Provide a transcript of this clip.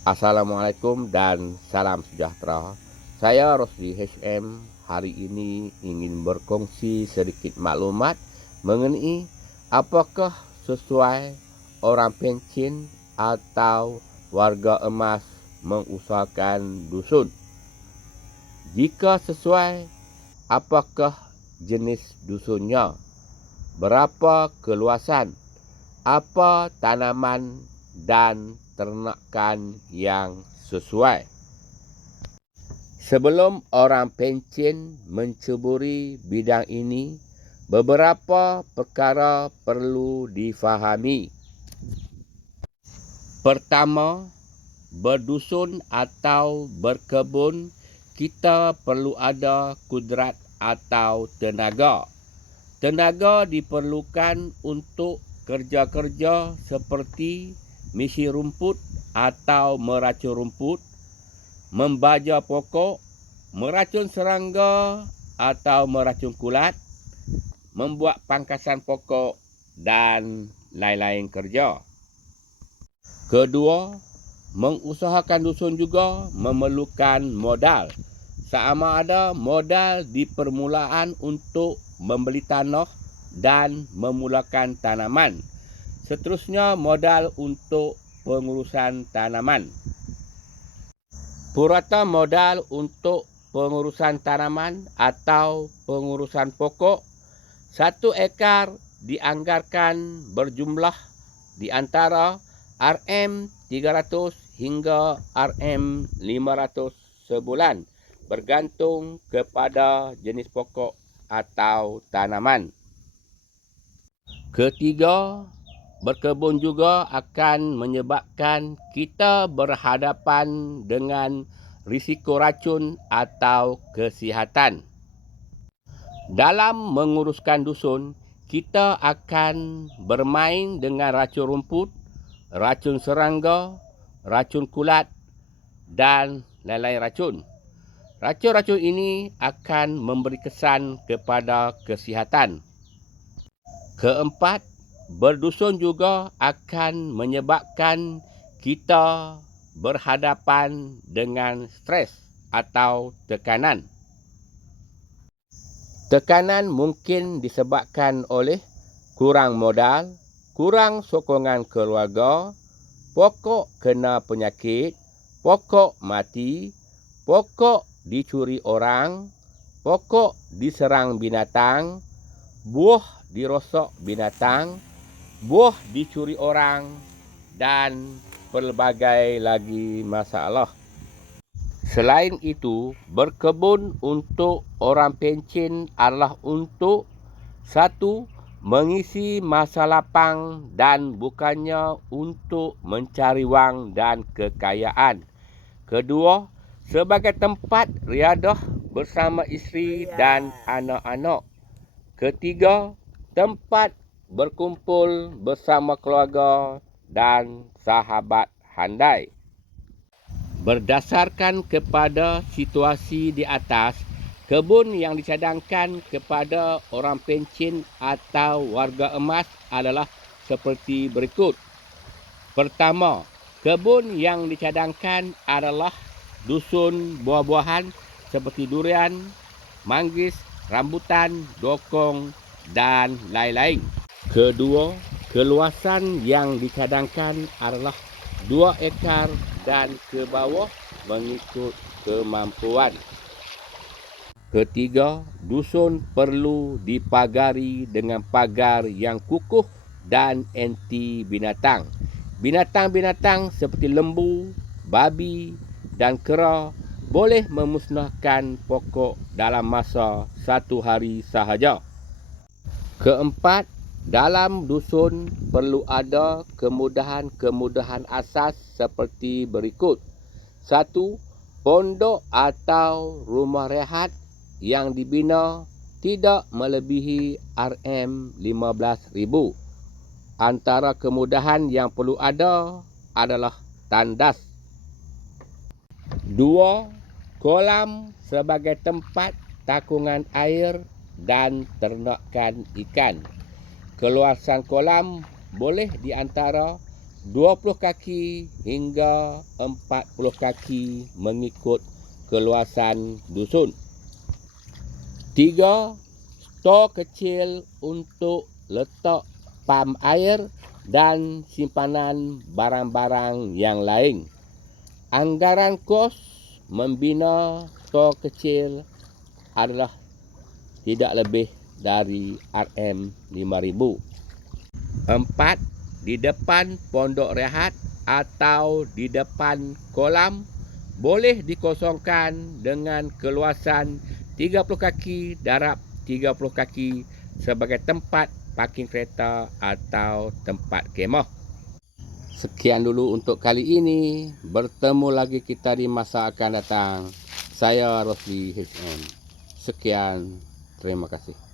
Assalamualaikum dan salam sejahtera. Saya Rosli HM hari ini ingin berkongsi sedikit maklumat mengenai apakah sesuai orang pencen atau warga emas mengusahakan dusun. Jika sesuai, apakah jenis dusunnya, berapa keluasan, apa tanaman dan ternakan yang sesuai. Sebelum orang pencen menceburi bidang ini, beberapa perkara perlu difahami. Pertama, berdusun atau berkebun, kita perlu ada kudrat atau tenaga. Tenaga diperlukan untuk kerja-kerja seperti misi rumput atau meracun rumput, membaja pokok, meracun serangga atau meracun kulat, membuat pangkasan pokok dan lain-lain kerja. Kedua, mengusahakan dusun juga memerlukan modal. Sama ada modal di permulaan untuk membeli tanah dan memulakan tanaman. Seterusnya modal untuk pengurusan tanaman. Purata modal untuk pengurusan tanaman atau pengurusan pokok, 1 ekar dianggarkan berjumlah di antara RM300 hingga RM500 sebulan, bergantung kepada jenis pokok atau tanaman. Ketiga, berkebun juga akan menyebabkan kita berhadapan dengan risiko racun atau kesihatan. Dalam menguruskan dusun, kita akan bermain dengan racun rumput, racun serangga, racun kulat dan lain-lain racun. Racun-racun ini akan memberi kesan kepada kesihatan. Keempat, berdusun juga akan menyebabkan kita berhadapan dengan stres atau tekanan. Tekanan mungkin disebabkan oleh kurang modal, kurang sokongan keluarga, pokok kena penyakit, pokok mati, pokok dicuri orang, pokok diserang binatang, buah dirosak binatang, buah dicuri orang, dan pelbagai lagi masalah. Selain itu, berkebun untuk orang pencen adalah untuk 1. Mengisi masa lapang dan bukannya untuk mencari wang dan kekayaan. Kedua, sebagai tempat riadah bersama isteri dan anak-anak. Ketiga, tempat berkumpul bersama keluarga dan sahabat handai. Berdasarkan kepada situasi di atas, kebun yang dicadangkan kepada orang pencen atau warga emas adalah seperti berikut. Pertama, kebun yang dicadangkan adalah dusun buah-buahan seperti durian, manggis, rambutan, dokong dan lain-lain. Kedua, keluasan yang dicadangkan adalah 2 ekar dan ke bawah mengikut kemampuan. Ketiga, dusun perlu dipagari dengan pagar yang kukuh dan anti binatang. Binatang-binatang seperti lembu, babi dan kera boleh memusnahkan pokok dalam masa 1 hari sahaja. Keempat, dalam dusun perlu ada kemudahan-kemudahan asas seperti berikut. 1. Pondok atau rumah rehat yang dibina tidak melebihi RM15,000. Antara kemudahan yang perlu ada adalah tandas. 2. Kolam sebagai tempat takungan air dan ternakan ikan. Keluasan kolam boleh di antara 20 kaki hingga 40 kaki mengikut keluasan dusun. 3. Stor kecil untuk letak pam air dan simpanan barang-barang yang lain. Anggaran kos membina stor kecil adalah tidak lebih dari RM5,000. 4. Di depan pondok rehat atau di depan kolam boleh dikosongkan dengan keluasan 30 kaki darab 30 kaki sebagai tempat parking kereta atau tempat kemah. Sekian dulu untuk kali ini. Bertemu lagi kita di masa akan datang. Saya Rosli HM. Sekian, terima kasih.